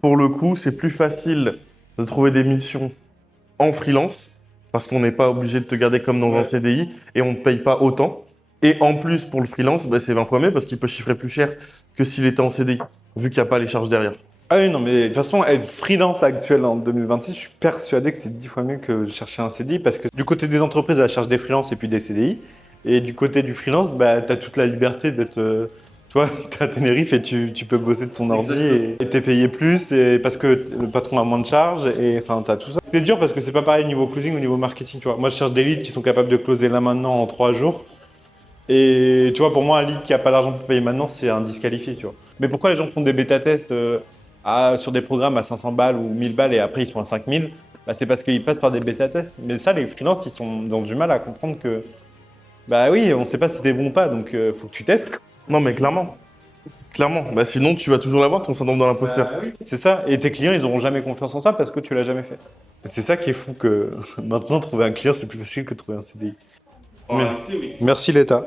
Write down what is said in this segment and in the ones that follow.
Pour le coup, c'est plus facile de trouver des missions en freelance parce qu'on n'est pas obligé de te garder comme dans un CDI et on ne paye pas autant. Et en plus, pour le freelance, bah, c'est 20 fois mieux parce qu'il peut chiffrer plus cher que s'il était en CDI, vu qu'il n'y a pas les charges derrière. Ah oui, non, mais de toute façon, être freelance actuel en 2026, je suis persuadé que c'est 10 fois mieux que de chercher un CDI parce que du côté des entreprises, elles cherchent des freelances et puis des CDI. Et du côté du freelance, bah, tu as toute la liberté d'être. Toi, tu es à Tenerife et tu peux bosser de ton ordi et t'es payé plus et parce que le patron a moins de charges et enfin, tu as tout ça. C'est dur parce que c'est pas pareil niveau closing ou niveau marketing. Tu vois. Moi, je cherche des leads qui sont capables de closer là maintenant en 3 jours. Et tu vois, pour moi, un lead qui a pas l'argent pour payer maintenant, c'est un disqualifié, tu vois. Mais pourquoi les gens font des bêta-tests sur des programmes à 500 balles ou 1000 balles et après ils sont à 5000? Bah, c'est parce qu'ils passent par des bêta-tests. Mais ça, les freelances, ils ont du mal à comprendre que, bah oui, on sait pas si t'es bon ou pas, donc faut que tu testes. Non, mais clairement. Clairement. Bah, sinon, tu vas toujours l'avoir, ton syndrome de l'imposteur. Oui. C'est ça. Et tes clients, ils auront jamais confiance en toi parce que tu l'as jamais fait. C'est ça qui est fou que maintenant, trouver un client, c'est plus facile que trouver un CDI. En Mais- réalité, oui. Merci l'État.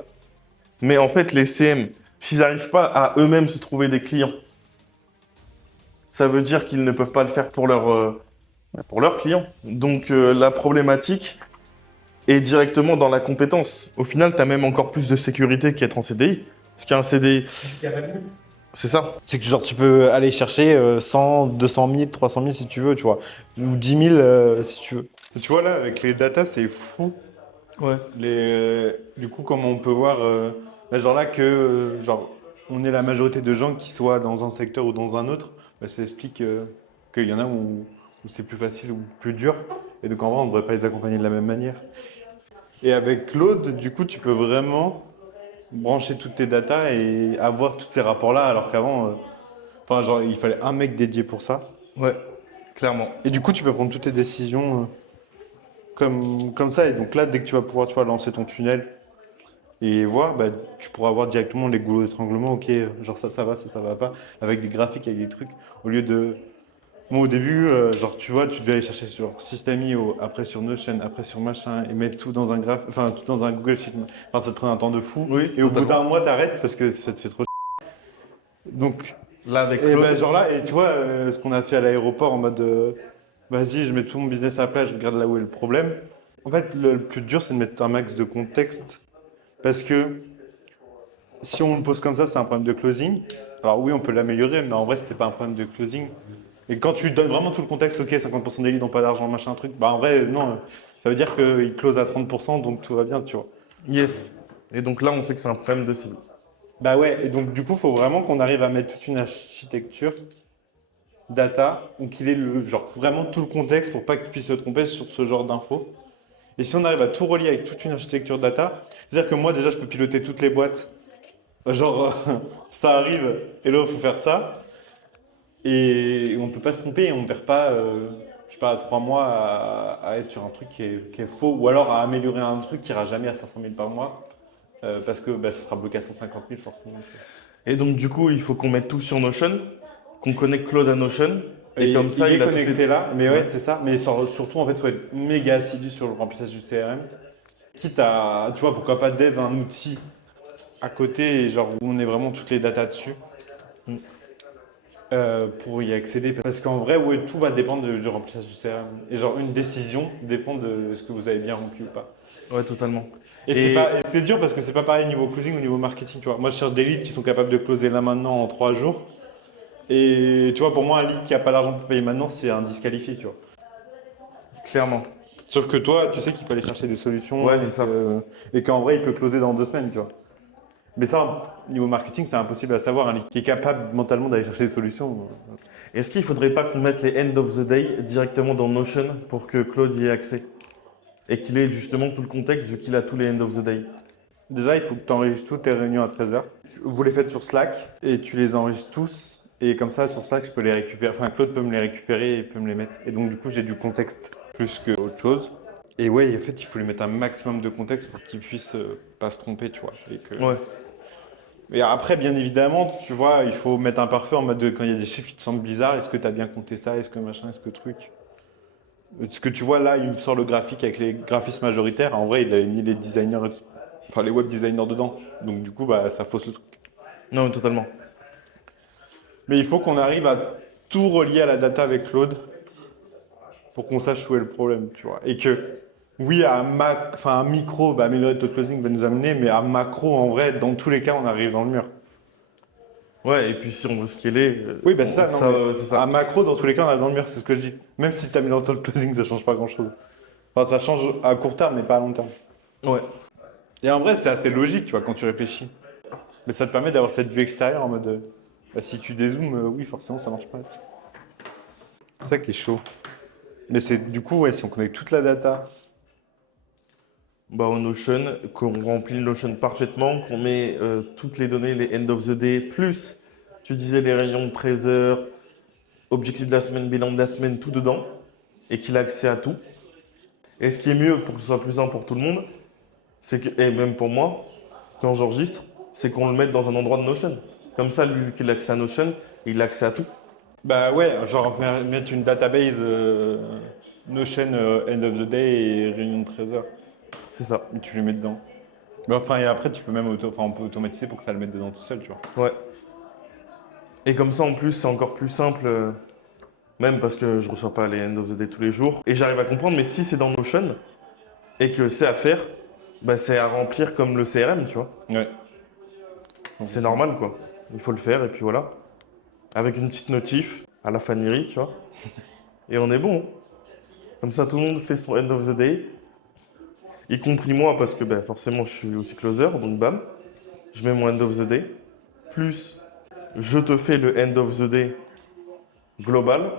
Mais en fait, les CM, s'ils n'arrivent pas à eux-mêmes se trouver des clients, ça veut dire qu'ils ne peuvent pas le faire pour leurs clients. Donc la problématique est directement dans la compétence. Au final, tu as même encore plus de sécurité qu'être en CDI. Parce qu'un CDI, c'est ça. C'est que genre tu peux aller chercher 100, 200 000, 300 000 si tu veux, tu vois. Ou 10 000 si tu veux. Tu vois là, avec les datas, c'est fou. Ouais. Du coup, comment on peut voir bah, genre là que genre, on est la majorité de gens qui soient dans un secteur ou dans un autre, bah, ça explique qu'il y en a où c'est plus facile ou plus dur. Et donc en vrai, on ne devrait pas les accompagner de la même manière. Et avec Claude, du coup, tu peux vraiment brancher toutes tes datas et avoir tous ces rapports-là, alors qu'avant, enfin, genre, il fallait un mec dédié pour ça. Ouais, clairement. Et du coup, tu peux prendre toutes tes décisions comme ça. Et donc là, dès que tu vas pouvoir, tu vois, lancer ton tunnel et voir, bah, tu pourras voir directement les goulots d'étranglement. Ok, genre ça va, ça va pas. Avec des graphiques, avec des trucs. Au lieu de. Moi, au début, genre, tu vois, tu devais aller chercher sur System.io, après sur Notion, après sur machin, et mettre tout dans un enfin, tout dans un Google Sheet. Enfin, ça te prend un temps de fou. Oui, Et au bout totalement. d'un mois, t'arrêtes parce que ça te fait trop. Donc, Là, avec et ben, Claude, genre là, et tu vois, ce qu'on a fait à l'aéroport en mode vas-y, je mets tout mon business à plat, je regarde là où est le problème. En fait, le plus dur, c'est de mettre un max de contexte. Parce que si on le pose comme ça, c'est un problème de closing. Alors oui, on peut l'améliorer, mais en vrai, c'était pas un problème de closing. Et quand tu donnes vraiment tout le contexte, ok, 50% des leads n'ont pas d'argent, machin, truc, bah en vrai, non, ça veut dire qu'il close à 30%, donc tout va bien, tu vois. yes. Et donc là, on sait que c'est un problème de cible. Bah ouais, et donc du coup, il faut vraiment qu'on arrive à mettre toute une architecture data, ou qu'il ait genre vraiment tout le contexte pour pas qu'il puisse se tromper sur ce genre d'infos. Et si on arrive à tout relier avec toute une architecture data, c'est-à-dire que moi déjà je peux piloter toutes les boîtes. Genre ça arrive et là il faut faire ça. Et on peut pas se tromper et on perd pas, je sais pas, 3 mois à être sur un truc qui est faux ou alors à améliorer un truc qui ira jamais à 500 000 par mois parce que bah, ça sera bloqué à 150 000 forcément. Et donc, du coup, il faut qu'on mette tout sur Notion, qu'on connecte Claude à Notion. Et Et comme ça, il est il a toutes connecté les... là, mais ouais, Ouais. c'est ça. Mais surtout, en fait, il faut être méga assidu sur le remplissage du CRM. Quitte à, tu vois, pourquoi pas dev un outil à côté, genre où on est vraiment toutes les datas dessus, Mm. pour y accéder. Parce qu'en vrai, ouais, tout va dépendre du remplissage du CRM. Et genre, une décision dépend de ce que vous avez bien rempli ou pas. Ouais, totalement. Et Et c'est dur parce que c'est pas pareil niveau closing ou niveau marketing, tu vois. Moi, je cherche des leads qui sont capables de closer là maintenant en 3 jours. Et tu vois, pour moi, un lead qui a pas l'argent pour payer maintenant, c'est un disqualifié, tu vois. clairement. Sauf que toi, tu sais qu'il peut aller chercher des solutions Ouais, c'est ça. et qu'en vrai, il peut closer dans 2 semaines, tu vois. Mais ça, niveau marketing, c'est impossible à savoir. Un lead qui est capable mentalement d'aller chercher des solutions. Est-ce qu'il ne faudrait pas qu'on mette les end of the day directement dans Notion pour que Claude y ait accès? Et qu'il ait justement tout le contexte vu qu'il a tous les end of the day. Déjà, il faut que tu enregistres toutes tes réunions à 13h. Vous les faites sur Slack et tu les enregistres tous. Et comme ça, sur Slack, je peux les récupérer. Enfin, Claude peut me les récupérer et peut me les mettre. Et donc, du coup, j'ai du contexte plus que autre chose. Et ouais, en fait, il faut lui mettre un maximum de contexte pour qu'il puisse pas se tromper, tu vois. Ouais, Et après, bien évidemment, tu vois, il faut mettre un parfait en mode de quand il y a des chiffres qui te semblent bizarres, est-ce que tu as bien compté ça, est-ce que machin, est-ce que truc. Ce que tu vois là, il me sort le graphique avec les graphismes majoritaires. En vrai, il a mis les designers, enfin les web designers dedans. Donc du coup, bah, ça fausse le truc. non, mais totalement. Mais il faut qu'on arrive à tout relier à la data avec Claude pour qu'on sache où est le problème, tu vois. Et que, oui, un micro, améliorer le taux de closing va nous amener, mais à macro, en vrai, dans tous les cas, on arrive dans le mur. Ouais, et puis si on veut scaler, Oui, c'est ça, non, mais c'est à ça. macro, dans tous les cas, on arrive dans le mur, c'est ce que je dis. Même si tu améliores le taux de closing, ça change pas grand-chose. Enfin, ça change à court terme, mais pas à long terme. Ouais. Et en vrai, c'est assez logique, tu vois, quand tu réfléchis. Mais ça te permet d'avoir cette vue extérieure en mode, si tu dézoomes, oui, forcément, ça marche pas. C'est ça qui est chaud. Mais c'est du coup, ouais, si on connecte toute la data. Bah, au Notion, qu'on remplit le Notion parfaitement, qu'on met toutes les données, les end of the day, plus, tu disais, les réunions de 13 heures, objectif de la semaine, bilan de la semaine, tout dedans, et qu'il a accès à tout. Et ce qui est mieux pour que ce soit plus simple pour tout le monde, c'est que, et même pour moi, quand j'enregistre, c'est qu'on le mette dans un endroit de Notion. Comme ça, lui, vu qu'il a accès à Notion, il a accès à tout. Bah ouais, genre mettre une database Notion end of the day et réunion de 13 heures. C'est ça. Et tu les mets dedans. Mais enfin, et après, tu peux même on peut automatiser pour que ça le mette dedans tout seul, tu vois. Ouais. Et comme ça, en plus, c'est encore plus simple, même parce que je reçois pas les end of the day tous les jours. Et j'arrive à comprendre, mais si c'est dans Notion et que c'est à faire, bah, c'est à remplir comme le CRM, tu vois. Ouais. C'est normal, quoi. Il faut le faire, et puis voilà. Avec une petite notif à la Fanny, tu vois. Et on est bon. Comme ça, tout le monde fait son end of the day, y compris moi, parce que ben, forcément, je suis aussi closer, donc bam, je mets mon end of the day. Plus, je te fais le end of the day global.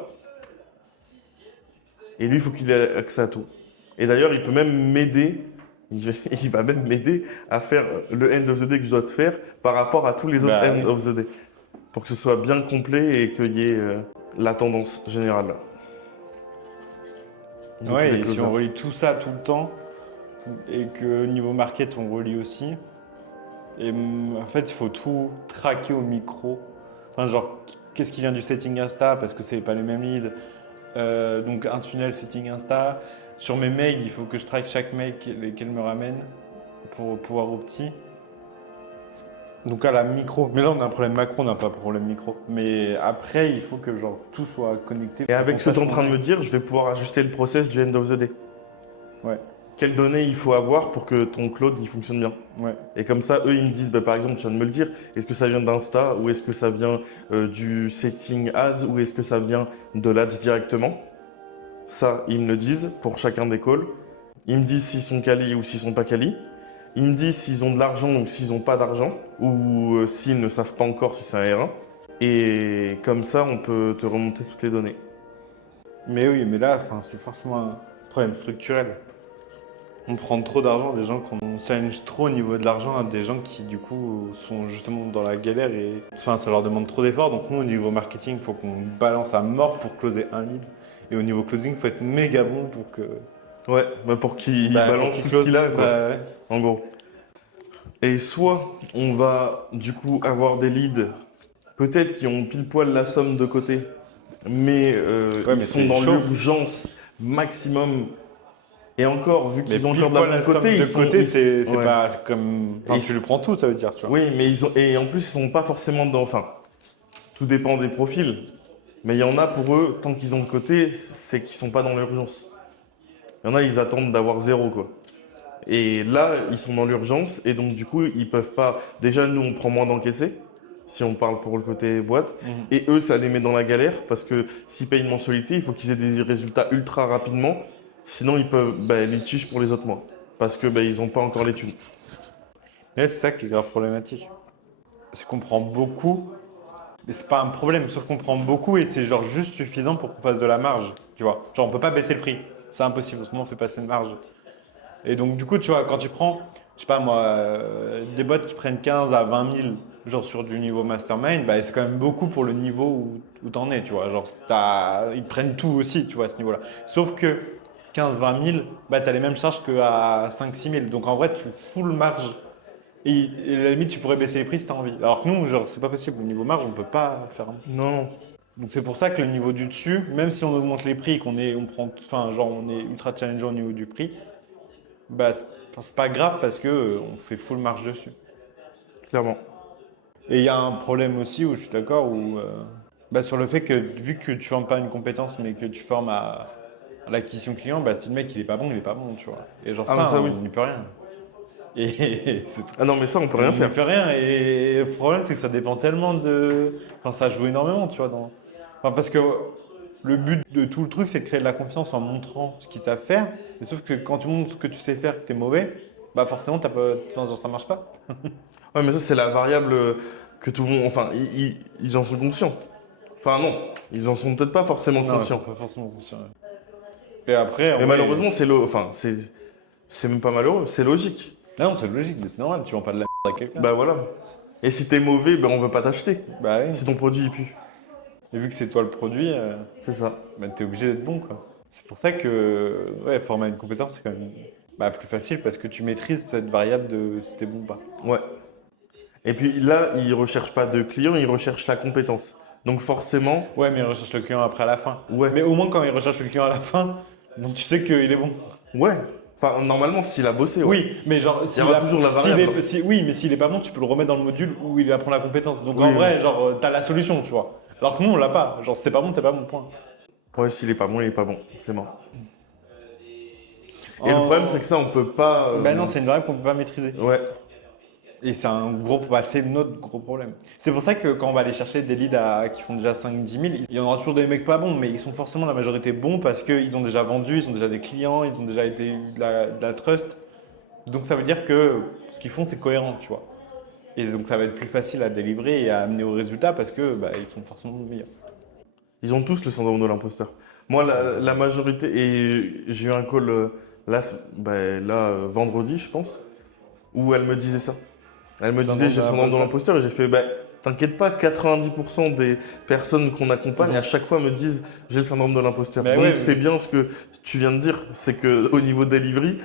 Et lui, il faut qu'il ait accès à tout. Et d'ailleurs, il peut même m'aider. Il va même m'aider à faire le end of the day que je dois te faire par rapport à tous les autres Bah end oui. of the day. Pour que ce soit bien complet et qu'il y ait la tendance générale de tous Ouais, les et si closers. on relie tout ça tout le temps, et que niveau market, on relie aussi, et en fait, il faut tout traquer au micro. Enfin, genre, qu'est-ce qui vient du setting Insta, parce que c'est pas les mêmes leads. Donc, un tunnel setting Insta. Sur mes mails, il faut que je traque chaque mail qu'elle me ramène pour pouvoir opti. Donc, à la micro. Mais là, on a un problème macro, on n'a pas de problème micro. Mais après, il faut que genre, tout soit connecté Et pour qu'on avec ce que tu sache es en où train on de me est. dire, je vais pouvoir ajuster le process du end of the day. Ouais, Quelles données il faut avoir pour que ton cloud il fonctionne bien. ouais. Et comme ça, eux, ils me disent, bah, par exemple, tu viens de me le dire, est-ce que ça vient d'Insta ou est-ce que ça vient du setting ads ou est-ce que ça vient de l'ads directement? Ça, ils me le disent pour chacun des calls. Ils me disent s'ils sont quali ou s'ils sont pas quali. Ils me disent s'ils ont de l'argent ou s'ils n'ont pas d'argent ou s'ils ne savent pas encore si c'est un R1. Et comme ça, on peut te remonter toutes les données. Mais oui, mais là, enfin, c'est forcément un problème structurel. On prend trop d'argent des gens qu'on challenge trop au niveau de l'argent à des gens qui, du coup, sont justement dans la galère et enfin, ça leur demande trop d'efforts. Donc, nous, au niveau marketing, il faut qu'on balance à mort pour closer un lead. Et au niveau closing, il faut être méga bon pour que. Ouais, bah pour qu'il Pour balance qu'ils tout ce close. qu'il a, quoi, Bah ouais. en gros. Et soit on va du coup avoir des leads, peut-être qui ont pile poil la somme de côté, mais Ouais, ils mais sont c'est dans chaud. l'urgence maximum. Et encore, vu Mais qu'ils ont pile encore de poil l'argent la de côté, somme de côté, c'est ouais. pas comme. Et Enfin, tu lui prends tout, ça veut dire, tu vois. oui, mais et en plus ils sont pas forcément dans. Enfin, tout dépend des profils. Mais il y en a pour eux, tant qu'ils ont de côté, c'est qu'ils sont pas dans l'urgence. Il y en a, ils attendent d'avoir zéro, quoi. Et là, ils sont dans l'urgence et donc du coup, ils peuvent pas. Déjà, nous, on prend moins d'encaisser si on parle pour le côté boîte. Mhm. Et eux, ça les met dans la galère parce que s'ils payent une mensualité, il faut qu'ils aient des résultats ultra rapidement. Sinon, ils peuvent litiger pour les autres mois parce que ils ont pas encore les thunes. Ouais, c'est ça qui est grave problématique. C'est qu'on prend beaucoup. Mais c'est pas un problème, sauf qu'on prend beaucoup et c'est genre juste suffisant pour qu'on fasse de la marge, tu vois. Genre on peut pas baisser le prix, c'est impossible, autrement on fait passer une marge. Et donc du coup, tu vois, quand tu prends, je sais pas moi, des boîtes qui prennent 15 à 20 000, genre sur du niveau mastermind, bah, c'est quand même beaucoup pour le niveau où t'en es, tu vois. Genre ils prennent tout aussi, tu vois, à ce niveau-là. Sauf que 15-20 000, bah, t'as les mêmes charges qu'à 5-6 000. Donc en vrai, tu full marge et à la limite, tu pourrais baisser les prix si tu as envie. Alors que nous, genre, c'est pas possible. Au niveau marge, on peut pas faire. Non, Donc c'est pour ça que le niveau du dessus, même si on augmente les prix, on prend, enfin, genre, on est ultra challenger au niveau du prix, bah, c'est pas grave parce que on fait full marge dessus. clairement. Et il y a un problème aussi où je suis d'accord où Bah, sur le fait que vu que tu formes pas une compétence, mais que tu formes à l'acquisition client, bah, si le mec il est pas bon, tu vois. Et genre Ah, mais ça, oui. on n'y peut rien. Et c'est tout. Ah non, mais ça, on peut On rien n'y faire. fait rien. Et le problème, c'est que ça dépend tellement de. Enfin, ça joue énormément, tu vois. Enfin, parce que le but de tout le truc, c'est de créer de la confiance en montrant ce qu'ils savent faire. Mais sauf que quand tu montres ce que tu sais faire, que t'es mauvais, bah forcément, t'as pas... enfin, genre, ça marche pas. Ouais, mais ça, c'est la variable que tout le monde. Enfin, ils en sont conscients. Enfin, non, ils en sont peut-être pas forcément Non, ils sont conscients. pas forcément conscients. Et après, Mais ouais. malheureusement, enfin, c'est même pas malheureux, c'est logique. Non, c'est logique, mais c'est normal, tu vends pas de la merde à quelqu'un. Bah voilà. Et si t'es mauvais, ben on veut pas t'acheter. Bah oui. Si ton produit il pue. Et vu que c'est toi le produit, C'est ça. bah, t'es obligé d'être bon, quoi. C'est pour ça que ouais, former une compétence, c'est quand même bah, plus facile parce que tu maîtrises cette variable de si t'es bon ou pas. Ouais. Et puis là, ils recherchent pas de clients, ils recherchent la compétence. Donc forcément, Ouais, mais ils recherchent le client après à la fin. ouais. Mais au moins, quand ils recherchent le client à la fin, donc tu sais qu'il est bon. Ouais. Enfin, normalement, s'il a bossé, ouais. Oui, mais genre, Il y aura toujours la variable. oui, mais s'il est pas bon, tu peux le remettre dans le module où il apprend la compétence. Donc Oui, en oui. vrai, genre, t'as la solution, tu vois. Alors que nous, on l'a pas. Genre, si t'es pas bon, point. Ouais, s'il est pas bon, il est pas bon. C'est mort. Et le En- problème, c'est que ça, on peut pas. Bah non, c'est une variable qu'on peut pas maîtriser. Ouais. Et c'est un gros, bah, c'est notre gros problème. C'est pour ça que quand on va aller chercher des leads qui font déjà 5-10 000, il y en aura toujours des mecs pas bons, mais ils sont forcément la majorité bons parce qu'ils ont déjà vendu, ils ont déjà des clients, ils ont déjà été de la trust. Donc ça veut dire que ce qu'ils font, c'est cohérent, tu vois. Et donc ça va être plus facile à délivrer et à amener au résultat parce que bah, ils sont forcément meilleurs. Ils ont tous le syndrome de l'imposteur. Moi, la majorité, et j'ai eu un call vendredi, je pense, où elle me disait ça. Elle me disait, j'ai le syndrome de l'imposteur, et j'ai fait, t'inquiète pas, 90% des personnes qu'on accompagne à chaque fois me disent, j'ai le syndrome de l'imposteur. Mais Donc ouais, c'est bien ce que tu viens de dire, c'est que au niveau delivery,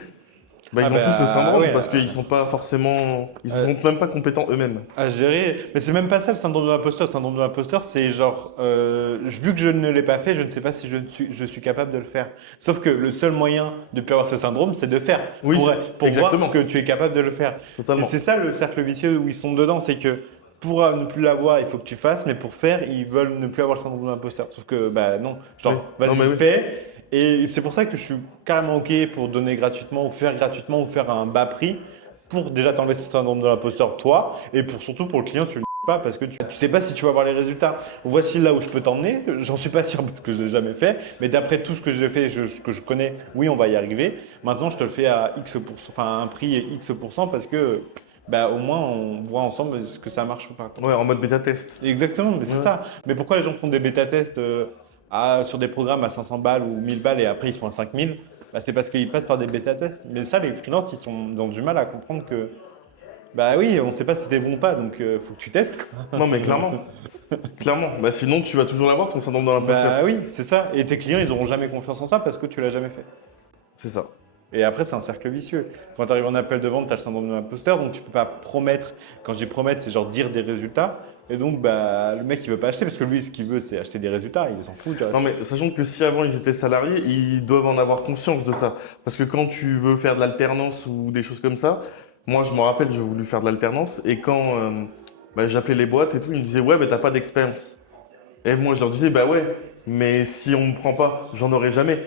ils Ah ont bah, tous ce syndrome ouais, parce qu'ils sont pas forcément, ils euh, sont même pas compétents eux-mêmes. à gérer. Mais c'est même pas ça le syndrome de l'imposteur. Le syndrome de l'imposteur, c'est genre, vu que je ne l'ai pas fait, je ne sais pas si je suis capable de le faire. Sauf que le seul moyen de plus avoir ce syndrome, c'est de faire. Oui, pour voir exactement. que tu es capable de le faire. Totalement. Et c'est ça le cercle vicieux où ils sont dedans. C'est que pour ne plus l'avoir, il faut que tu fasses, mais pour faire, ils veulent ne plus avoir le syndrome de l'imposteur. Sauf que, bah non. Genre, Oui. vas-y, Non, mais oui. fais. Et c'est pour ça que je suis carrément OK pour donner gratuitement ou faire à un bas prix pour déjà t'enlever ce syndrome de l'imposteur, toi, et pour surtout pour le client, tu le dis pas parce que tu sais pas si tu vas avoir les résultats. Voici là où je peux t'emmener. J'en suis pas sûr parce que je l'ai jamais fait, mais d'après tout ce que j'ai fait, ce que je connais, oui, on va y arriver. Maintenant, je te le fais à X%, enfin à un prix X% parce que bah, au moins on voit ensemble est-ce que ça marche ou pas, quoi. Ouais, en mode bêta test. Exactement, mais c'est Ouais. ça. Mais pourquoi les gens font des bêta-tests sur des programmes à 500 balles ou 1000 balles et après ils font à 5000? Bah, c'est parce qu'ils passent par des bêta-tests. Mais ça, les freelances, ils ont du mal à comprendre que, bah oui, on ne sait pas si t'es bon ou pas, donc faut que tu testes, quoi. Non, mais clairement. Clairement. Bah, sinon, tu vas toujours l'avoir, ton syndrome de l'imposteur. Bah oui, c'est ça. Et tes clients, ils n'auront jamais confiance en toi parce que tu l'as jamais fait. C'est ça. Et après, c'est un cercle vicieux. Quand tu arrives en appel de vente, tu as le syndrome de l'imposteur, donc tu peux pas promettre. Quand je dis promettre, c'est genre dire des résultats. Et donc, bah, le mec, il veut pas acheter parce que lui, ce qu'il veut, c'est acheter des résultats. Il s'en fout, tu vois. Non, mais sachant que si avant ils étaient salariés, ils doivent en avoir conscience de ça. Parce que quand tu veux faire de l'alternance ou des choses comme ça, moi je me rappelle, j'ai voulu faire de l'alternance et quand j'appelais les boîtes et tout, ils me disaient ouais, mais t'as pas d'expérience. Et moi je leur disais bah ouais, mais si on me prend pas, j'en aurai jamais.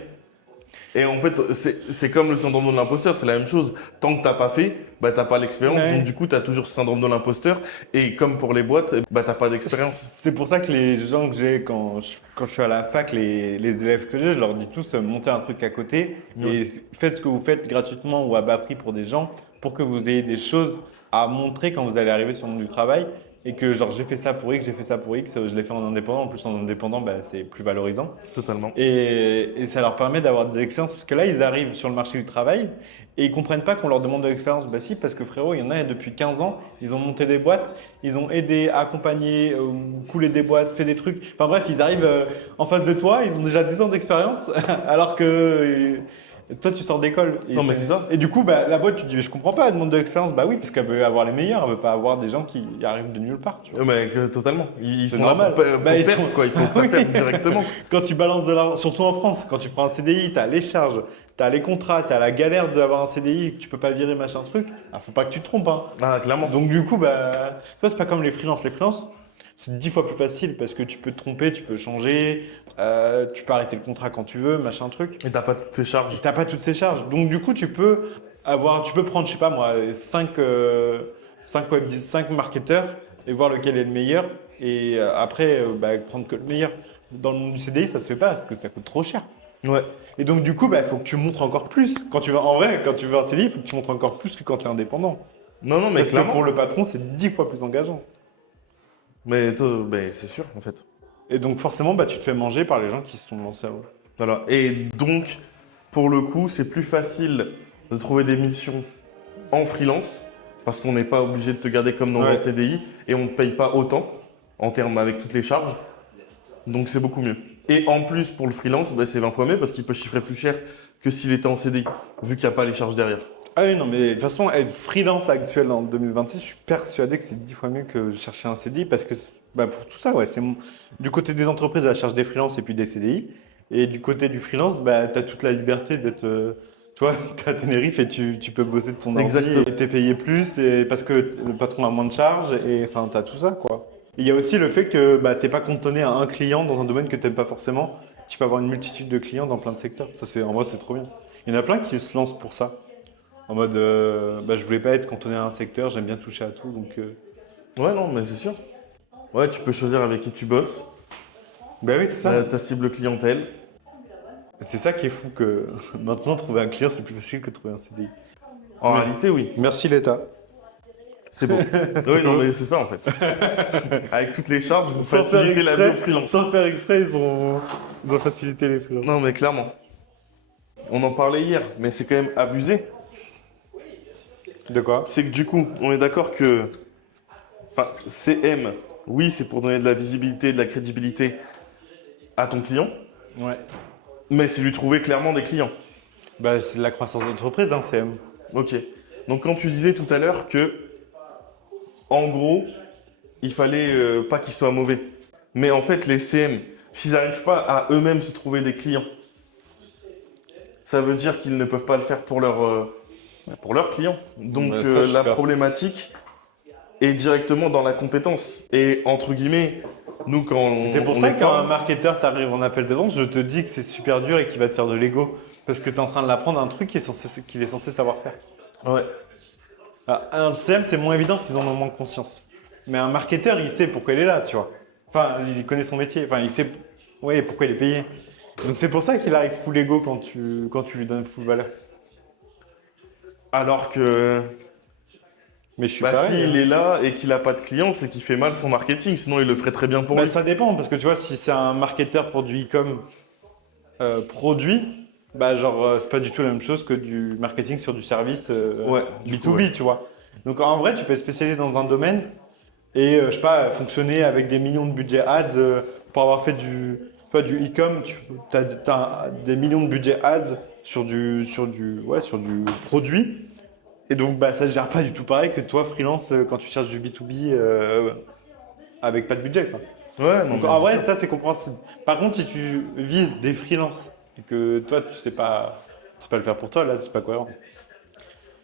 Et en fait, c'est comme le syndrome de l'imposteur, c'est la même chose. Tant que t'as pas fait, bah t'as pas l'expérience, Ouais. donc du coup t'as toujours ce syndrome de l'imposteur. Et comme pour les boîtes, bah t'as pas d'expérience. C'est pour ça que les gens que j'ai quand je suis à la fac, les élèves que j'ai, je leur dis tous montez un truc à côté et faites ce que vous faites gratuitement ou à bas prix pour des gens pour que vous ayez des choses à montrer quand vous allez arriver sur le monde du travail et que genre j'ai fait ça pour X, j'ai fait ça pour X, je l'ai fait en indépendant. En plus en indépendant, bah, c'est plus valorisant. Totalement. Et ça leur permet d'avoir de l'expérience parce que là, ils arrivent sur le marché du travail et ils comprennent pas qu'on leur demande de l'expérience. Bah si, parce que frérot, il y en a depuis 15 ans, ils ont monté des boîtes, ils ont aidé, accompagné, coulé des boîtes, fait des trucs. Enfin bref, ils arrivent en face de toi, ils ont déjà 10 ans d'expérience alors que toi, tu sors d'école. Et Non, mais c'est ça. Et du coup, bah, la boîte, tu te dis, mais je comprends pas, elle demande de l'expérience. Bah oui, parce qu'elle veut avoir les meilleurs, elle veut pas avoir des gens qui arrivent de nulle part, tu vois. Totalement. Ils C'est sont normal. là pour Bah, ils perdre, sont- quoi. Il faut que ça Oui. perde directement. Quand tu balances de l'argent, surtout en France, quand tu prends un CDI, tu as les charges, tu as les contrats, tu as la galère d'avoir un CDI que tu peux pas virer, machin truc. Ah, faut pas que tu te trompes, hein. Ah, clairement. Donc du coup, bah, tu vois, c'est pas comme les freelances. Les freelances, c'est 10 fois plus facile parce que tu peux te tromper, tu peux changer, tu peux arrêter le contrat quand tu veux, machin truc. Et t'as pas toutes ces Et charges. t'as pas toutes ces charges. Donc du coup, tu peux prendre, je sais pas moi, 5 marketeurs et voir lequel est le meilleur. Et après, prendre que le meilleur. Dans le monde du CDI, ça se fait pas parce que ça coûte trop cher. Ouais. Et donc du coup, il faut que tu montres encore plus. En vrai, quand tu veux un CDI, il faut que tu montres encore plus que quand tu es indépendant. Non, non, mais Parce que clairement. pour le patron, c'est 10 fois plus engageant. Mais c'est sûr, en fait. Et donc forcément, tu te fais manger par les gens qui se sont lancés avant. Voilà. Et donc, pour le coup, c'est plus facile de trouver des missions en freelance parce qu'on n'est pas obligé de te garder comme dans Ouais. un CDI et on ne te paye pas autant en termes avec toutes les charges. Donc, c'est beaucoup mieux. Et en plus, pour le freelance, c'est 20 fois mieux parce qu'il peut chiffrer plus cher que s'il était en CDI, vu qu'il n'y a pas les charges derrière. Ah oui, non, mais de toute façon, être freelance actuel en 2026, je suis persuadé que c'est 10 fois mieux que chercher un CDI parce que pour tout ça, ouais, du côté des entreprises, elles cherchent des freelances et puis des CDI. Et du côté du freelance, tu as toute la liberté d'être. Toi, tu à Tenerife et tu peux bosser de ton ordi Exactement. et t'es payé plus et parce que le patron a moins de charges et enfin, tu as tout ça, quoi. Et il y a aussi le fait que t'es pas cantonné à un client dans un domaine que tu n'aimes pas forcément. Tu peux avoir une multitude de clients dans plein de secteurs. En vrai, c'est trop bien. Il y en a plein qui se lancent pour ça. En mode, je voulais pas être cantonné à un secteur, j'aime bien toucher à tout, donc. Ouais, non, mais c'est sûr. Ouais, tu peux choisir avec qui tu bosses, Bah oui, c'est ça. ta cible clientèle. C'est ça qui est fou que maintenant trouver un client c'est plus facile que trouver un CDI. En réalité, oui. Merci l'État. C'est beau. Oui, non, mais c'est ça en fait. Avec toutes les charges, vous Sans faire facilitez la vie exprès, au freelance. sans faire exprès, ils ont facilité les freelances. Non, mais clairement. On en parlait hier, mais c'est quand même abusé. De quoi? C'est que du coup, on est d'accord que. Enfin, CM, oui, c'est pour donner de la visibilité, de la crédibilité à ton client, Ouais. mais c'est lui trouver clairement des clients. C'est de la croissance d'entreprise, hein, CM. Ok. Donc, quand tu disais tout à l'heure que, en gros, il fallait pas qu'ils soient mauvais. Mais en fait, les CM, s'ils n'arrivent pas à eux-mêmes se trouver des clients, ça veut dire qu'ils ne peuvent pas le faire pour leurs clients. Donc Ouais, ça, je suis la problématique est directement dans la compétence. Et entre guillemets, nous quand C'est pour on ça est que quand un forme, marketeur t'arrive en appel de vente, je te dis que c'est super dur et qu'il va te faire de l'ego. Parce que tu es en train de l'apprendre un truc qu'il est censé savoir faire. ouais, Un CM, c'est moins évident parce qu'ils en ont moins conscience. Mais un marketeur, il sait pourquoi il est là, tu vois. Enfin, il connaît son métier. Enfin, il sait pourquoi il est payé. Donc c'est pour ça qu'il arrive full ego quand tu lui donnes full valeur. alors que Mais je suis pareil. s'il est là et qu'il n'a pas de clients, c'est qu'il fait mal son marketing, sinon il le ferait très bien pour lui. Ça dépend parce que tu vois, si c'est un marketeur pour du e-com produit, c'est pas du tout la même chose que du marketing sur du service Ouais, B2B, du coup, ouais. tu vois. Donc en vrai, tu peux être spécialisé dans un domaine et je sais pas, fonctionner avec des millions de budget ads pour avoir fait du e-com, tu as des millions de budget ads sur du produit. Et donc ça se gère pas du tout pareil que toi freelance quand tu cherches du B2B avec pas de budget, quoi. Ouais, non, Donc mais en vrai, c'est ça c'est compréhensible. Par contre, si tu vises des freelances et que toi tu sais pas le faire pour toi, là c'est pas cohérent.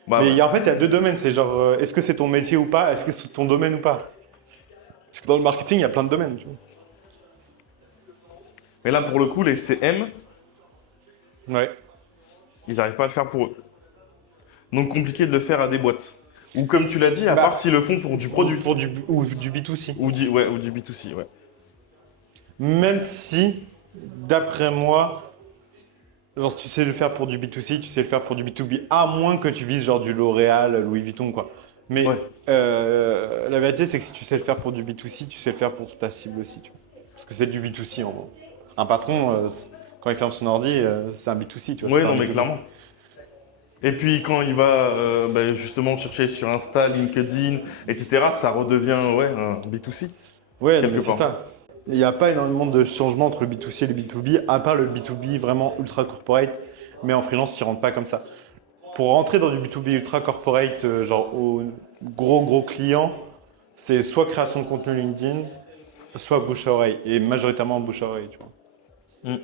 Bah, Mais ouais. en fait, il y a deux domaines. C'est genre, est-ce que c'est ton métier ou pas? Est-ce que c'est ton domaine ou pas? Parce que dans le marketing, il y a plein de domaines. Tu vois. Mais là, pour le coup, les CM, Ouais. ils n'arrivent pas à le faire pour eux. Donc compliqué de le faire à des boîtes. Ou comme tu l'as dit, à part s'ils le font pour du produit. Ou du B2C. Ou du B2C, ouais. Même si, d'après moi, genre si tu sais le faire pour du B2C, tu sais le faire pour du B2B, à moins que tu vises genre du L'Oréal, Louis Vuitton, quoi. Mais Ouais. la vérité, c'est que si tu sais le faire pour du B2C, tu sais le faire pour ta cible aussi, tu vois. Parce que c'est du B2C en gros. Un patron, quand il ferme son ordi, c'est un B2C, tu vois. Oui, c'est pas non, un mais B2B. clairement. Et puis quand il va justement chercher sur Insta, LinkedIn, etc., ça redevient un B2C. Ouais, quelque mais c'est part. ça. Il n'y a pas énormément de changements entre le B2C et le B2B, à part le B2B vraiment ultra corporate, mais en freelance, tu rentres pas comme ça. Pour rentrer dans du B2B ultra corporate, genre au gros client, c'est soit création de contenu LinkedIn, soit bouche à oreille, et majoritairement bouche à oreille, tu vois. Mm.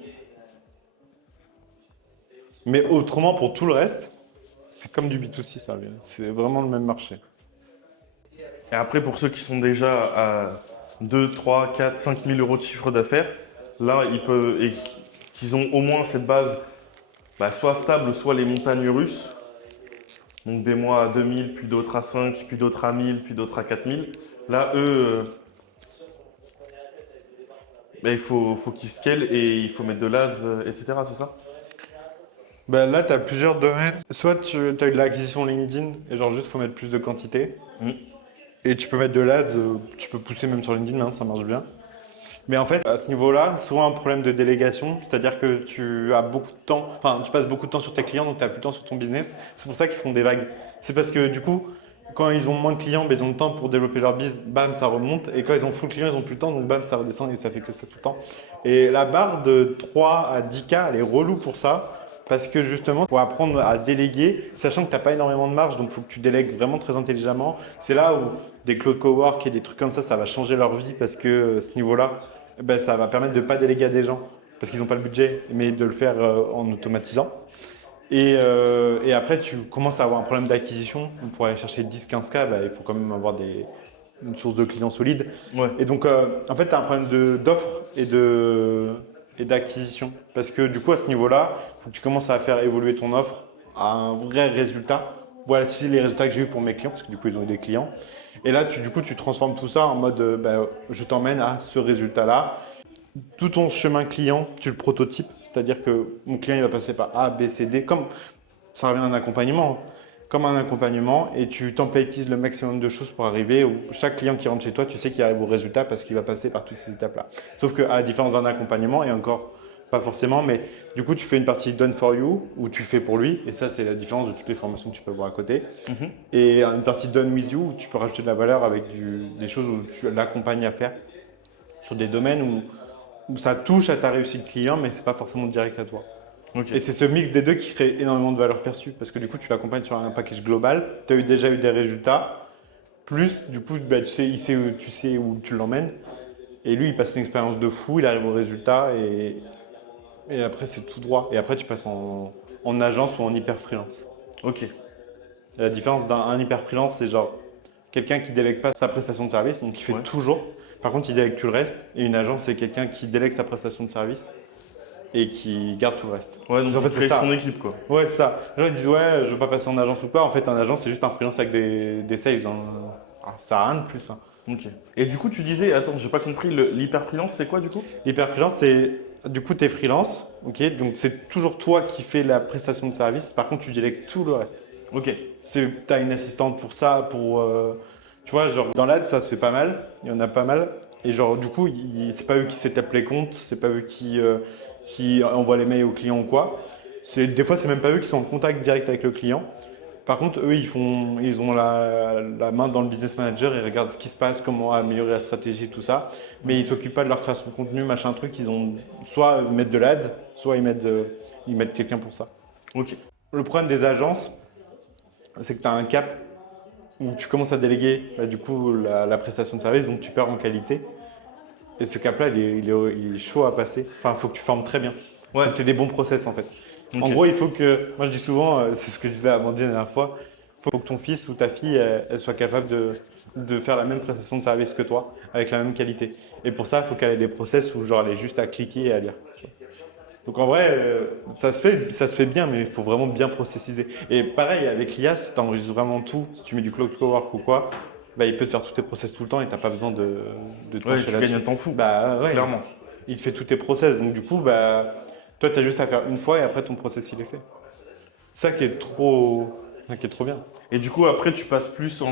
Mais autrement, pour tout le reste, c'est comme du B2C, c'est vraiment le même marché. Et après, pour ceux qui sont déjà 2, 3, 4, 5 000 euros de chiffre d'affaires, là, et qu'ils ont au moins cette base soit stable, soit les montagnes russes. Donc des mois à 2000, puis d'autres à 5, puis d'autres à 1000, puis d'autres à 4000. Là, eux, il faut qu'ils scalent et il faut mettre de l'ads, etc. C'est ça? Ben là, tu as plusieurs domaines. Soit tu as eu de l'acquisition LinkedIn, et genre juste faut mettre plus de quantité. Mm. Et tu peux mettre de l'ads, tu peux pousser même sur LinkedIn, hein, ça marche bien. Mais en fait, à ce niveau-là, souvent un problème de délégation, c'est-à-dire que tu as beaucoup de temps, enfin, tu passes beaucoup de temps sur tes clients, donc tu n'as plus de temps sur ton business. C'est pour ça qu'ils font des vagues. C'est parce que du coup, quand ils ont moins de clients, ben, ils ont le temps pour développer leur business, bam, ça remonte. Et quand ils ont full clients, ils ont plus le temps, donc bam, ça redescend et ça fait que ça tout le temps. Et la barre de 3 à 10K, elle est relou pour ça. Parce que justement, il faut apprendre à déléguer, sachant que tu n'as pas énormément de marge, donc il faut que tu délègues vraiment très intelligemment. C'est là où des cloud cowork et des trucs comme ça va changer leur vie parce que ce niveau-là, ben, ça va permettre de ne pas déléguer à des gens parce qu'ils n'ont pas le budget, mais de le faire en automatisant. Et après, tu commences à avoir un problème d'acquisition. Pour aller chercher 10-15K, ben, il faut quand même avoir une source de clients solide. Ouais. Et donc, en fait, tu as un problème d'offre et d'acquisition. Parce que du coup, à ce niveau-là, il faut que tu commences à faire évoluer ton offre à un vrai résultat. Voilà, c'est les résultats que j'ai eu pour mes clients, parce que du coup, ils ont eu des clients. Et là, du coup, tu transformes tout ça en mode, je t'emmène à ce résultat-là. Tout ton chemin client, tu le prototypes. C'est-à-dire que mon client, il va passer par A, B, C, D, comme ça revient à un accompagnement. Comme un accompagnement, et tu templatises le maximum de choses pour arriver où chaque client qui rentre chez toi, tu sais qu'il arrive au résultat parce qu'il va passer par toutes ces étapes-là. Sauf qu'à la différence d'un accompagnement, et encore pas forcément, mais du coup, tu fais une partie done for you où tu fais pour lui, et ça, c'est la différence de toutes les formations que tu peux voir à côté. Mhm. Et une partie done with you où tu peux rajouter de la valeur avec des choses où tu l'accompagnes à faire sur des domaines où ça touche à ta réussite client, mais c'est pas forcément direct à toi. Ok. Et c'est ce mix des deux qui crée énormément de valeur perçue parce que du coup, tu l'accompagnes sur un package global, tu as déjà eu des résultats, plus du coup, tu sais où tu l'emmènes. Et lui, il passe une expérience de fou, il arrive au résultat et après, c'est tout droit. Et après, tu passes en agence ou en hyper freelance. Ok. Et la différence d'un hyper freelance, c'est genre quelqu'un qui délègue pas sa prestation de service, donc il fait Ouais. toujours. Par contre, il délègue tout le reste. Et une agence, c'est quelqu'un qui délègue sa prestation de service et qui garde tout le reste. Ouais, donc En en fait, fait, c'est créer ça. son équipe, quoi. Ouais, c'est ça. Les gens ils disent ouais, je veux pas passer en agence ou quoi. En fait, un agence, c'est juste un freelance avec des sales, hein. Ah, ça a rien de plus, hein. Ok. Et du coup, tu disais, attends, j'ai pas compris, l'hyper freelance, c'est quoi du coup? L'hyper freelance, c'est du coup, tu es freelance, ok. Donc, c'est toujours toi qui fais la prestation de service. Par contre, tu délègues tout le reste. Ok. Tu as une assistante pour ça, tu vois, genre dans l'ad, ça se fait pas mal. Il y en a pas mal. Et genre, du coup, c'est pas eux qui s'étapent les comptes, c'est pas eux qui envoient les mails aux clients ou quoi. Des fois, c'est même pas eux qui sont en contact direct avec le client. Par contre, eux, ils ont la main dans le business manager, ils regardent ce qui se passe, comment améliorer la stratégie, tout ça. Mais ils s'occupent pas de leur création de contenu, machin truc. Soit ils mettent de l'ads, soit ils mettent quelqu'un pour ça. Ok. Le problème des agences, c'est que tu as un cap où tu commences à déléguer du coup la prestation de service, donc tu perds en qualité. Et ce cap-là, il est chaud à passer. Enfin, il faut que tu formes très bien. Il Ouais. faut que tu aies des bons process en fait. Ok. En gros, il faut que, moi je dis souvent, c'est ce que je disais à Amandine la dernière fois, il faut que ton fils ou ta fille, elle soit capable de faire la même prestation de service que toi, avec la même qualité. Et pour ça, il faut qu'elle ait des process où genre elle est juste à cliquer et à lire. Tu vois. Donc en vrai, ça se fait bien, mais il faut vraiment bien processiser. Et pareil, avec l'IA, si tu enregistres vraiment tout, si tu mets du cloud cowork ou quoi, bah, il peut te faire tous tes process tout le temps et tu n'as pas besoin de te Ouais, pencher tu là-dessus. gagnes un temps fou. Bah ouais, Clairement. il te fait tous tes process. Donc du coup, bah, toi, tu as juste à faire une fois et après ton process, il est fait. Ça qui est trop bien. Et du coup, après, tu passes plus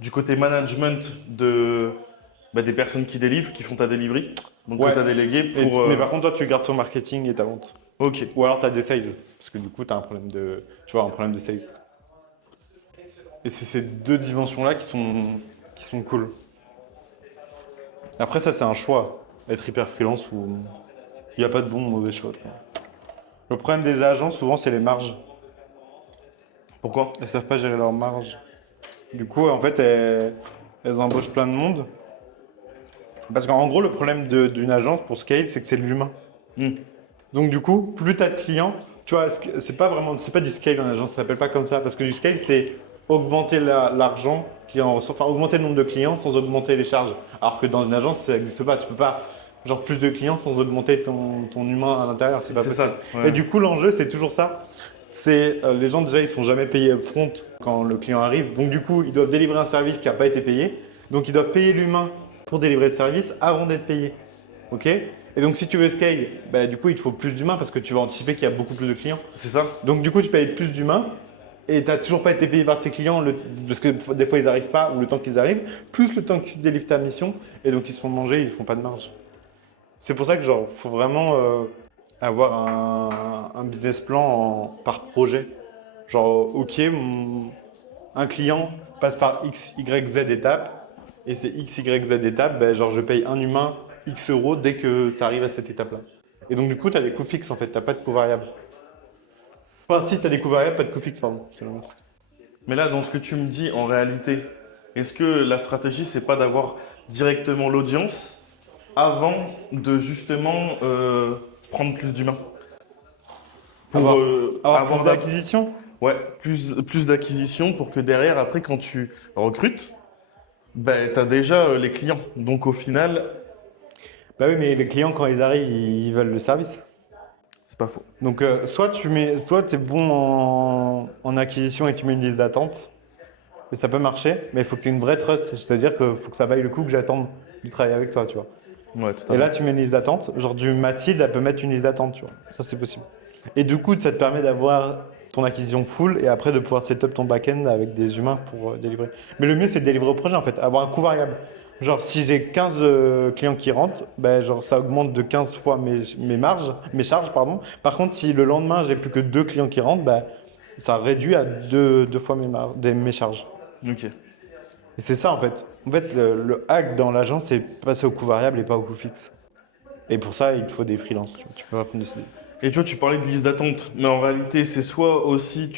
du côté management des personnes qui délivrent, qui font ta delivery. Donc, Ouais. que tu as délégué pour. Mais par contre, toi, tu gardes ton marketing et ta vente. Ok. Ou alors tu as des sales. Parce que du coup, tu as un problème de sales. Et c'est ces deux dimensions-là qui sont cool. Après, ça, c'est un choix. Être hyper freelance ou il n'y a pas de bon ou mauvais choix. Tu vois. Le problème des agents, souvent, c'est les marges. Pourquoi? Elles savent pas gérer leurs marges. Du coup, en fait, elles embauchent plein de monde. Parce qu'en gros, le problème d'une agence pour scale, c'est que c'est de l'humain. Hmm. Donc du coup, plus tu as de clients, tu vois, c'est pas du scale en agence, ça s'appelle pas comme ça. Parce que du scale, c'est augmenter l'argent enfin augmenter le nombre de clients sans augmenter les charges. Alors que dans une agence, ça n'existe pas. Tu peux pas genre plus de clients sans augmenter ton humain à l'intérieur, c'est pas C'est possible. ça. Ouais. Et du coup, l'enjeu, c'est toujours ça. C'est les gens déjà, ils ne sont jamais payés upfront quand le client arrive. Donc du coup, ils doivent délivrer un service qui n'a pas été payé. Donc ils doivent payer l'humain pour délivrer le service avant d'être payé. Ok? Et donc si tu veux scale, bah, du coup, il te faut plus d'humains parce que tu vas anticiper qu'il y a beaucoup plus de clients. C'est ça. Donc du coup, tu payes plus d'humains et tu n'as toujours pas été payé par tes clients parce que des fois, ils n'arrivent pas ou le temps qu'ils arrivent, plus le temps que tu délivres ta mission et donc ils se font manger, ils ne font pas de marge. C'est pour ça que genre, faut vraiment avoir un business plan par projet. Genre, ok, un client passe par X, Y, Z étapes et c'est X, Y, Z étapes, ben, genre je paye un humain X euros dès que ça arrive à cette étape-là. Et donc du coup, tu as des coûts fixes en fait, tu n'as pas de coûts variables. Enfin, si, tu as des coûts variables, pas de coûts fixes, pardon. C'est l'inverse. Mais là, dans ce que tu me dis, en réalité, est-ce que la stratégie, c'est pas d'avoir directement l'audience avant de justement prendre plus d'humains? Pour avoir plus avoir d'acquisition. ouais, plus d'acquisition pour que derrière, après, quand tu recrutes, ben, tu as déjà les clients. Donc au final, Bah oui, mais les clients, quand ils arrivent, ils veulent le service. c'est pas faux. Donc, soit tu es bon en acquisition et tu mets une liste d'attente, et ça peut marcher, mais il faut que tu aies une vraie trust, c'est-à-dire qu'il faut que ça vaille le coup que j'attende de travailler avec toi, tu vois. Ouais, Et là, totalement. tu mets une liste d'attente, genre du Mathilde, elle peut mettre une liste d'attente, tu vois. Ça, c'est possible. Et du coup, ça te permet d'avoir ton acquisition full et après de pouvoir setup ton back-end avec des humains pour délivrer. Mais le mieux, c'est de délivrer au projet, en fait, avoir un coût variable. Genre, si j'ai 15 clients qui rentrent, ben, genre, ça augmente de 15 fois mes charges, pardon. Par contre, si le lendemain, j'ai plus que 2 clients qui rentrent, ben, ça réduit à deux fois mes charges. Ok. Et c'est ça, en fait. En fait, le hack dans l'agence, c'est passer au coût variable et pas au coût fixe. Et pour ça, il te faut des freelances. Tu peux pas prendre des CDI. Et tu vois, tu parlais de liste d'attente, mais en réalité, c'est soit aussi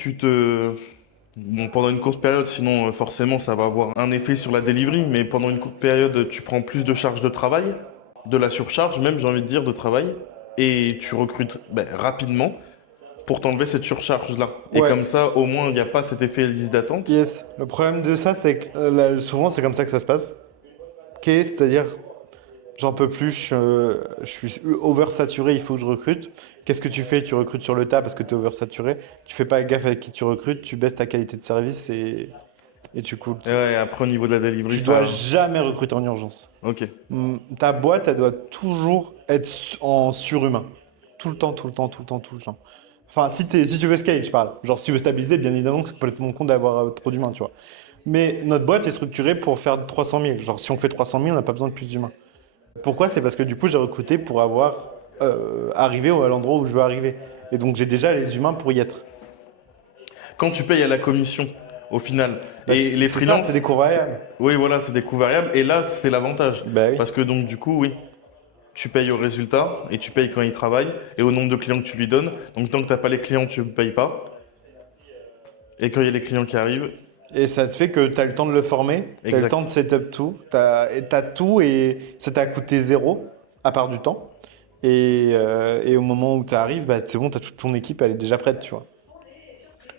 bon, pendant une courte période, sinon forcément ça va avoir un effet sur la delivery, mais pendant une courte période, tu prends plus de charges de travail, de la surcharge même, j'ai envie de dire, de travail, et tu recrutes ben, rapidement pour t'enlever cette surcharge-là. Et Ouais, comme ça, au moins, il n'y a pas cet effet liste d'attente. yes. Le problème de ça, c'est que souvent, c'est comme ça que ça se passe. Ok, c'est-à-dire, j'en peux plus, je suis oversaturé, il faut que je recrute. Qu'est-ce que tu fais? Tu recrutes sur le tas parce que tu es oversaturé. Tu fais pas gaffe avec qui tu recrutes, tu baisses ta qualité de service et tu coules. Et ouais, après, au niveau de la delivery, Tu dois ça. jamais recruter en urgence. Ok. Ta boîte, elle doit toujours être en surhumain. Tout le temps, tout le temps, tout le temps, tout le temps. Enfin, si tu veux scale, je parle. Genre, si tu veux stabiliser, bien évidemment que c'est complètement con d'avoir trop d'humains, tu vois. Mais notre boîte est structurée pour faire 300 000. Genre, si on fait 300 000, on n'a pas besoin de plus d'humains. Pourquoi? C'est parce que du coup, j'ai recruté pour avoir arrivé à l'endroit où je veux arriver. Et donc, j'ai déjà les humains pour y être. Quand tu payes à la commission, au final, Bah, et les c'est ça, freelances. c'est des coûts variables. Oui, voilà, c'est des coûts variables. Et là, c'est l'avantage. Bah oui. Parce que donc, du coup, oui, tu payes au résultat et tu payes quand il travaille et au nombre de clients que tu lui donnes. Donc, tant que tu n'as pas les clients, tu ne payes pas. Et quand il y a les clients qui arrivent, Et ça te fait que tu as le temps de le former, tu as le exact. temps de setup tout, tu as tout et ça t'a coûté zéro, à part du temps. Et au moment où tu arrives, bah, c'est bon, tu as toute ton équipe, elle est déjà prête, tu vois.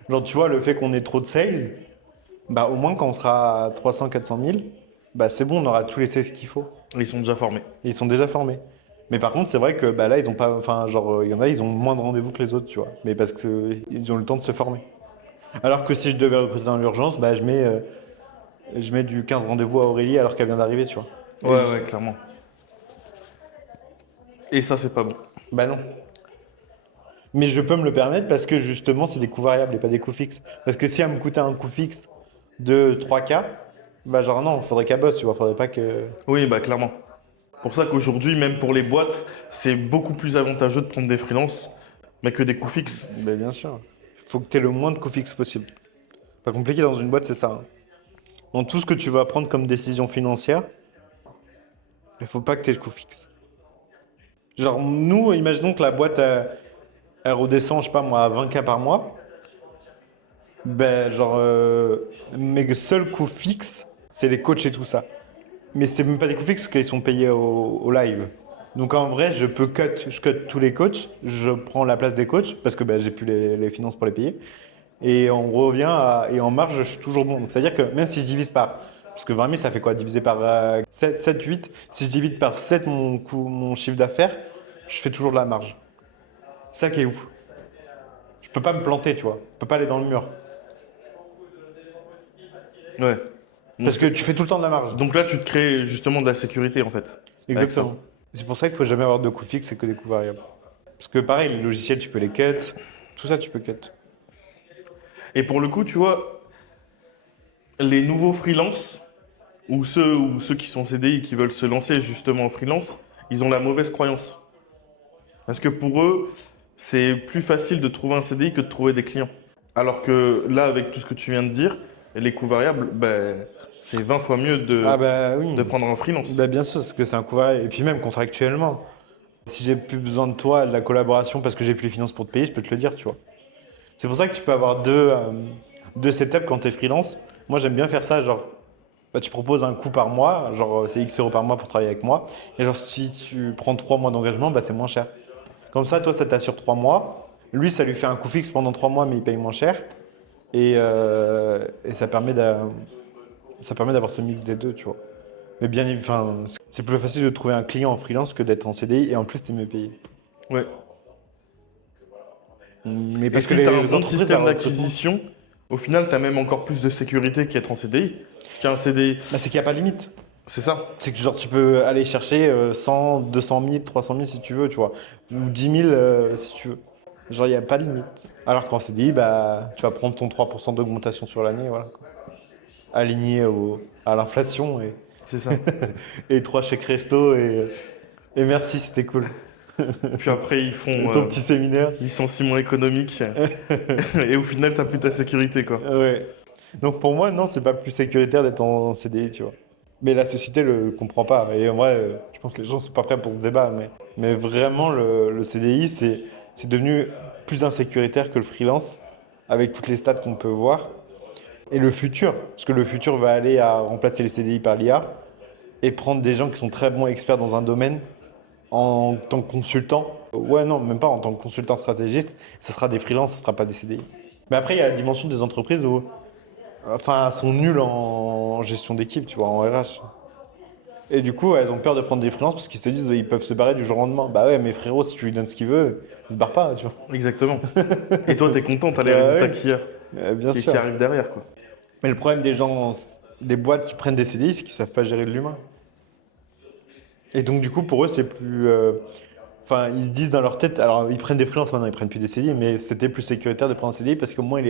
Genre, tu vois, le fait qu'on ait trop de sales, bah, au moins quand on sera à 300-400 000, bah, c'est bon, on aura tous les sales qu'il faut. Ils sont déjà formés. Et ils sont déjà formés. Mais par contre, c'est vrai que bah, là, ils ont pas, enfin, genre, il y en a, ils ont moins de rendez-vous que les autres, tu vois. Mais parce qu'ils ont le temps de se former. Alors que si je devais recruter dans l'urgence, bah, je mets du 15 rendez-vous à Aurélie alors qu'elle vient d'arriver, tu vois. Ouais, ouais, clairement. Et ça, c'est pas bon. Bah non. Mais je peux me le permettre parce que justement, c'est des coûts variables et pas des coûts fixes. Parce que si elle me coûtait un coût fixe de 3K, bah genre non, faudrait qu'elle bosse, tu vois. Faudrait pas que. Oui, bah clairement. Pour ça qu'aujourd'hui, même pour les boîtes, c'est beaucoup plus avantageux de prendre des freelances, mais que des coûts fixes. Bah bien sûr. Faut que tu aies le moins de coûts fixes possible. Pas compliqué dans une boîte, c'est ça, hein. Dans tout ce que tu vas prendre comme décision financière, il faut pas que tu aies le coût fixe. Genre, nous, imaginons que la boîte, elle redescend, je sais pas moi, à 20K par mois. Ben, genre, mes seuls coûts fixes, c'est les coachs et tout ça. Mais c'est même pas des coûts fixes parce qu'ils sont payés au live. Donc en vrai, je cut tous les coachs, je prends la place des coachs parce que ben, j'ai plus les finances pour les payer. Et on revient et en marge, je suis toujours bon. Donc, c'est-à-dire que même si je divise par, parce que 20 000, ça fait quoi? Divisé par 7, 8. Si je divise par 7 mon chiffre d'affaires, je fais toujours de la marge. C'est ça qui est ouf. Je peux pas me planter, tu vois. Je peux pas aller dans le mur. Ouais. Donc, Parce que tu fais tout le temps de la marge. donc là, tu te crées justement de la sécurité, en fait. Avec ça. Exactement. C'est pour ça qu'il faut jamais avoir de coûts fixes et que des coûts variables. Parce que pareil, les logiciels, tu peux les cut. Tout ça, tu peux cut. Et pour le coup, tu vois, les nouveaux freelances, ou ceux qui sont CDI, qui veulent se lancer justement en freelance, ils ont la mauvaise croyance. Parce que pour eux, c'est plus facile de trouver un CDI que de trouver des clients. Alors que là, avec tout ce que tu viens de dire, les coûts variables, ben, c'est 20 fois mieux Ah bah oui. de prendre un freelance. Bah bien sûr, parce que c'est un coût variable. Et puis même contractuellement. Si j'ai plus besoin de toi, de la collaboration, parce que j'ai plus les finances pour te payer, je peux te le dire, tu vois. C'est pour ça que tu peux avoir deux setups quand t'es freelance. Moi, j'aime bien faire ça, genre, bah, tu proposes un coût par mois, genre, c'est X euros par mois pour travailler avec moi. Et genre, si tu prends 3 mois d'engagement, bah, c'est moins cher. Comme ça, toi, ça t'assure 3 mois. Lui, ça lui fait un coût fixe pendant 3 mois, mais il paye moins cher. Et ça permet d'avoir ce mix des deux, tu vois. Mais bien, enfin, c'est plus facile de trouver un client en freelance que d'être en CDI, et en plus, t'es mieux payé. Ouais. Mais Et parce que si tu as un bon entreprises, système leur recrutement, d'acquisition, au final, tu as même encore plus de sécurité qu'être en CDI. Parce qu'un CDI, bah, c'est qu'il n'y a pas de limite. c'est ça. C'est que genre tu peux aller chercher 100, 200 000, 300 000 si tu veux, tu vois. Ou 10 000 si tu veux. Genre il n'y a pas de limite. Alors qu'en CDI, bah, tu vas prendre ton 3% d'augmentation sur l'année, voilà, quoi. Aligné à l'inflation C'est ça. et 3 chèques resto et merci, c'était cool. Puis après, ils Et font ton petit séminaire. licenciement économique. Et au final, tu n'as plus ta sécurité, quoi. Ouais. Donc pour moi, non, c'est pas plus sécuritaire d'être en CDI, tu vois. Mais la société le comprend pas. Et en vrai, je pense que les gens sont pas prêts pour ce débat. Mais vraiment, le CDI, c'est devenu plus insécuritaire que le freelance, avec toutes les stats qu'on peut voir. Et le futur, parce que le futur va aller à remplacer les CDI par l'IA et prendre des gens qui sont très bons experts dans un domaine en tant que consultant. Ouais, non, même pas en tant que consultant stratégiste. Ce sera des freelances, ce sera pas des CDI. Mais après, il y a la dimension des entreprises où enfin, elles sont nulles en gestion d'équipe, tu vois, en RH. Et du coup, elles ont peur de prendre des freelances parce qu'ils se disent ils peuvent se barrer du jour au lendemain. Bah ouais, mais frérot, si tu lui donnes ce qu'il veut, il se barre pas, tu vois. Exactement. Et toi, t'es content, t'as les Bah résultats ouais, bien qui sûr. arrivent derrière, quoi. Mais le problème des gens, des boîtes qui prennent des CDI, c'est qu'ils savent pas gérer de l'humain. Et donc, du coup, pour eux, c'est plus. Enfin, ils se disent dans leur tête, alors ils prennent des freelances maintenant, ils prennent plus des CDI, mais c'était plus sécuritaire de prendre un CDI parce qu'au moins,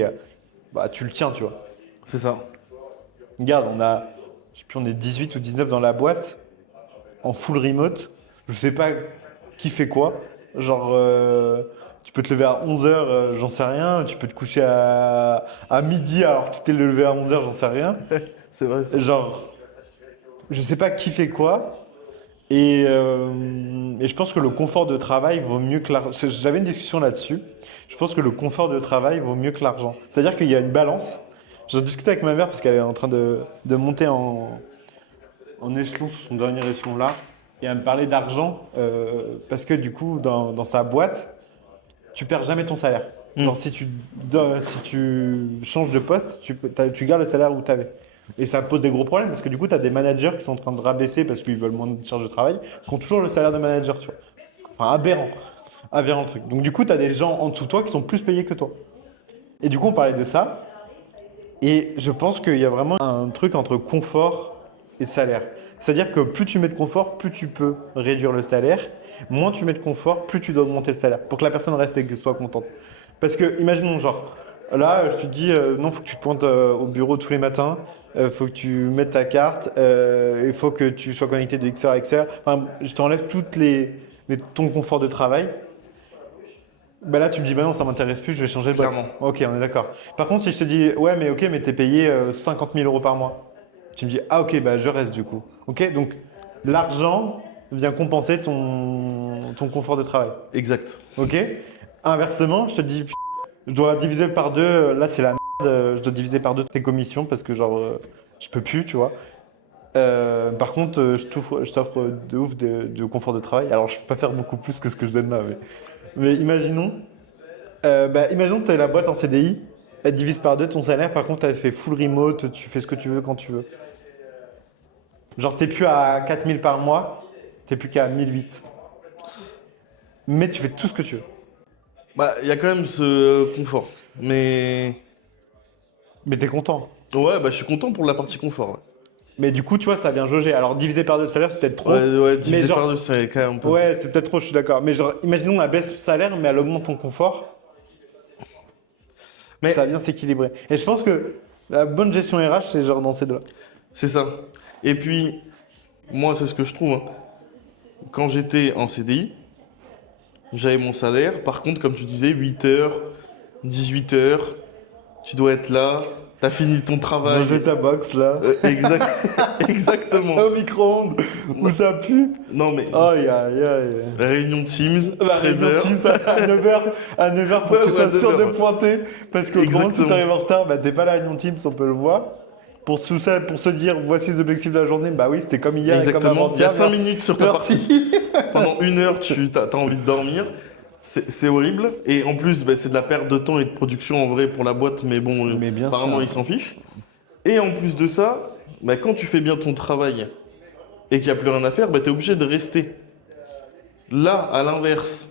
bah, tu le tiens, tu vois. C'est ça. Regarde, je sais plus, on est 18 ou 19 dans la boîte, en full remote. Je sais pas qui fait quoi. Genre, tu peux te lever à 11h, j'en sais rien. Tu peux te coucher à midi alors que tu t'es levé à 11h, j'en sais rien. C'est vrai, ça. Genre, je sais pas qui fait quoi. Et je pense que le confort de travail vaut mieux que l'argent. J'avais une discussion là-dessus. Je pense que le confort de travail vaut mieux que l'argent. C'est-à-dire qu'il y a une balance. J'en discutais avec ma mère parce qu'elle est en train de monter en échelon sur son dernier échelon là. Et elle me parlait d'argent parce que du coup, dans sa boîte, tu perds jamais ton salaire. Genre, si tu changes de poste, tu gardes le salaire où tu avais. Et ça pose des gros problèmes parce que du coup, tu as des managers qui sont en train de rabaisser parce qu'ils veulent moins de charge de travail, qui ont toujours le salaire de manager, tu vois. Enfin, aberrant. Aberrant le truc. Donc, du coup, tu as des gens en dessous de toi qui sont plus payés que toi. Et du coup, on parlait de ça. Et je pense qu'il y a vraiment un truc entre confort et salaire. C'est-à-dire que plus tu mets de confort, plus tu peux réduire le salaire. Moins tu mets de confort, plus tu dois augmenter le salaire pour que la personne reste et qu'elle soit contente. Parce que, imaginons, genre, là, je te dis, non, faut que tu te pointes au bureau tous les matins, faut que tu mettes ta carte, il faut que tu sois connecté de XR à XR. Enfin, je t'enlève ton confort de travail. Bah là, tu me dis, bah non, ça m'intéresse plus, je vais changer de boîte. Clairement. Ok, on est d'accord. Par contre, si je te dis, ouais, mais ok, mais t'es payé 50 000 euros par mois, tu me dis, ah ok, bah je reste du coup. Ok, donc l'argent vient compenser ton confort de travail. Exact. Ok. Inversement, je te dis, je dois diviser par deux, là c'est la merde, je dois diviser par deux tes commissions parce que genre, je peux plus, tu vois. Par contre, je t'offre de ouf de confort de travail. Alors, je peux pas faire beaucoup plus que ce que je donne là, mais imaginons, imaginons que tu as la boîte en CDI Elle divise par deux ton salaire, par contre, elle fait full remote, tu fais ce que tu veux quand tu veux. Genre, t'es plus à 4000 par mois, t'es plus qu'à 1008. Mais tu fais tout ce que tu veux. Bah, il y a quand même ce confort. Mais Mais t'es content. ouais, bah, je suis content pour la partie confort. Ouais, Mais du coup, tu vois, ça vient jauger. Alors, diviser par deux le salaire, c'est peut-être trop. ouais, divisé mais genre, par deux, c'est quand même un peu. ouais, c'est peut-être trop, je suis d'accord. Mais genre, imaginons, elle baisse ton salaire, mais elle augmente ton confort. Mais Ça vient s'équilibrer. Et je pense que la bonne gestion RH, c'est genre dans ces deux-là. c'est ça. Et puis, moi, c'est ce que je trouve, hein. Quand j'étais en CDI, j'avais mon salaire. Par contre, comme tu disais, 8h, 18h, tu dois être là, t'as fini ton travail. Manger ta box, là. Exactement. Au micro-ondes, où ça pue. Non, mais Aïe, aïe, aïe. la réunion Teams, La réunion 13h. Teams à 9h pour Ouais, que tu sois ouais, sûr 9 de heures. pointer. Parce que autrement, si Exactement. t'arrives en retard, bah t'es pas à la réunion Teams, on peut le voir. Pour se dire, voici les objectifs de la journée, bah oui, c'était comme hier et comme Exactement. Il y a avant-hier. 5 minutes sur ta partie. Merci. Pendant 1 heure, tu as envie de dormir. C'est horrible. Et en plus, bah, c'est de la perte de temps et de production en vrai pour la boîte. Mais bon, Mais bien apparemment, sûr. ils s'en fichent. Et en plus de ça, bah, quand tu fais bien ton travail et qu'il n'y a plus rien à faire, bah, tu es obligé de rester. Là, à l'inverse,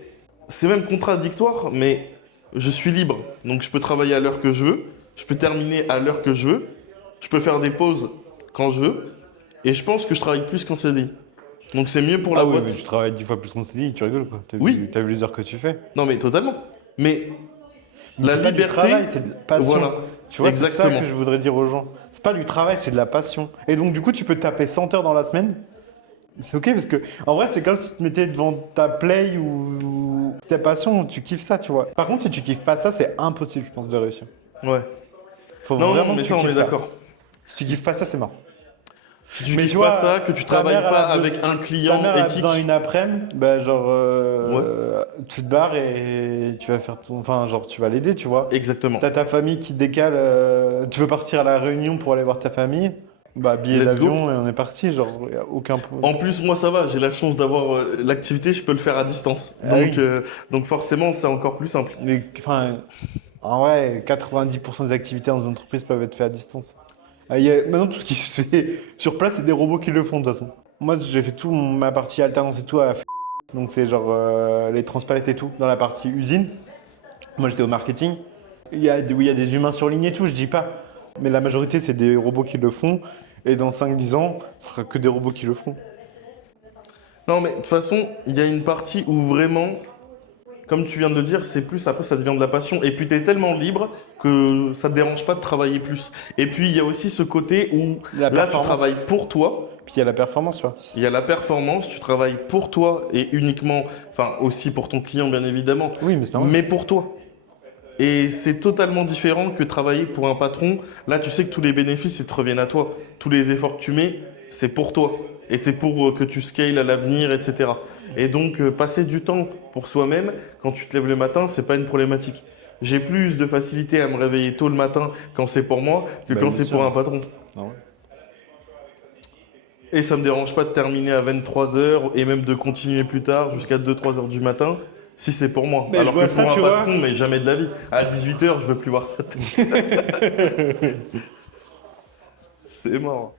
c'est même contradictoire, mais je suis libre. Donc je peux travailler à l'heure que je veux, je peux terminer à l'heure que je veux, je peux faire des pauses quand je veux, et je pense que je travaille plus qu'en CDI. Donc c'est mieux pour la Ah oui, boîte. mais tu travailles 10 fois plus qu'on s'est dit, tu rigoles quoi. Oui. T'as vu les heures que tu fais. Non mais totalement. Mais Mais la c'est pas du liberté, travail, c'est de la passion. voilà. Tu vois, c'est ça Exactement. que je voudrais dire aux gens. C'est pas du travail, c'est de la passion. Et donc, du coup, tu peux taper 100 heures dans la semaine. C'est ok parce que, en vrai, c'est comme si tu te mettais devant ta play ou ta passion, tu kiffes ça, tu vois. Par contre, si tu kiffes pas ça, c'est impossible, je pense, de réussir. Ouais. Faut Non, vraiment non, mais que ça tu on est kiffes d'accord. Si tu kiffes pas ça, c'est mort. Si tu Mais kiffes tu pas vois, ça, que tu ta travailles mère, elle pas a avec besoin- un Ta client mère a éthique. besoin une après-midi, bah genre, Ouais. tu te barres et tu vas faire ton... Enfin, genre, tu vas l'aider, tu vois. Exactement. T'as ta famille qui décale, tu veux partir à la Réunion pour aller voir ta famille, bah billet Let's go. d'avion et on est parti, genre y a aucun problème. En plus, moi, ça va, j'ai la chance d'avoir l'activité, je peux le faire à distance. Ah oui. Donc forcément, c'est encore plus simple. Mais enfin, en vrai, 90% des activités dans une entreprise peuvent être faites à distance. Maintenant, tout ce qui se fait sur place, c'est des robots qui le font de toute façon. Moi, j'ai fait tout ma partie alternance et tout à donc c'est genre les transpalettes et tout dans la partie usine. Moi, j'étais au marketing. Oui, il y a des humains sur ligne et tout, je dis pas. Mais la majorité, c'est des robots qui le font. Et dans 5-10 ans, ce sera que des robots qui le feront. Non, mais de toute façon, il y a une partie où vraiment, comme tu viens de le dire, c'est plus, après, ça devient de la passion. Et puis, tu es tellement libre que ça te dérange pas de travailler plus. Et puis, il y a aussi ce côté où, La là, tu performance. travailles pour toi. Puis il y a la performance, tu vois. Il y a la performance, tu travailles pour toi et uniquement, enfin, aussi pour ton client, bien évidemment, Oui, mais c'est normal. mais pour toi. Et c'est totalement différent que travailler pour un patron. Là, tu sais que tous les bénéfices, ils te reviennent à toi. Tous les efforts que tu mets, c'est pour toi. Et c'est pour que tu scales à l'avenir, etc. Et donc, passer du temps pour soi-même, quand tu te lèves le matin, c'est pas une problématique. J'ai plus de facilité à me réveiller tôt le matin quand c'est pour moi que Bah, quand bien c'est sûr. pour un patron. Ah ouais. Et ça me dérange pas de terminer à 23h et même de continuer plus tard jusqu'à 2-3 heures du matin si c'est pour moi. Mais je Alors vois que ça, pour un tu vois. patron, mais jamais de la vie. À 18h, je veux plus voir sa tête. C'est mort.